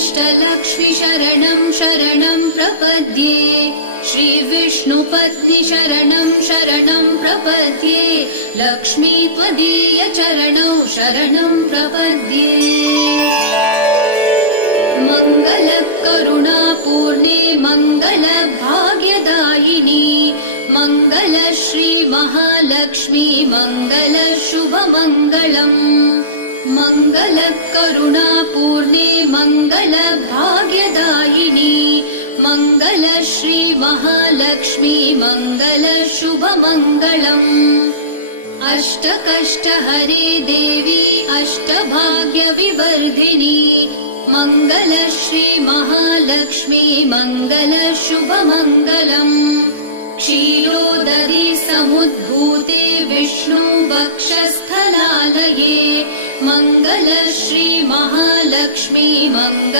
श्रीअष्टलक्ष्मि शरणं शरणं प्रपद्ये श्रीविष्णुपत्नि शरणं शरणं प्रपद्ये लक्ष्मी त्वदीय चरणौ शरणं प्रपद्ये मङ्गलकरुणापूर्णे मङ्गलभाग्यदायिनी मङ्गल श्री महालक्ष्मी मङ्गल शुभमङ्गलम् मङ्गलकरुणापूर्णे मङ्गलभाग्यदायिनी मङ्गल श्री महालक्ष्मी मङ्गल शुभमङ्गलम् अष्टकष्टहरे देवी अष्टभाग्यविवर्धिनी मङ्गल श्री महालक्ष्मी मङ्गल शुभमङ्गलम् क्षीरोदरी समुद्भूते विष्णु वक्षस्थलालये मङ्गल श्री महालक्ष्मी मङ्गल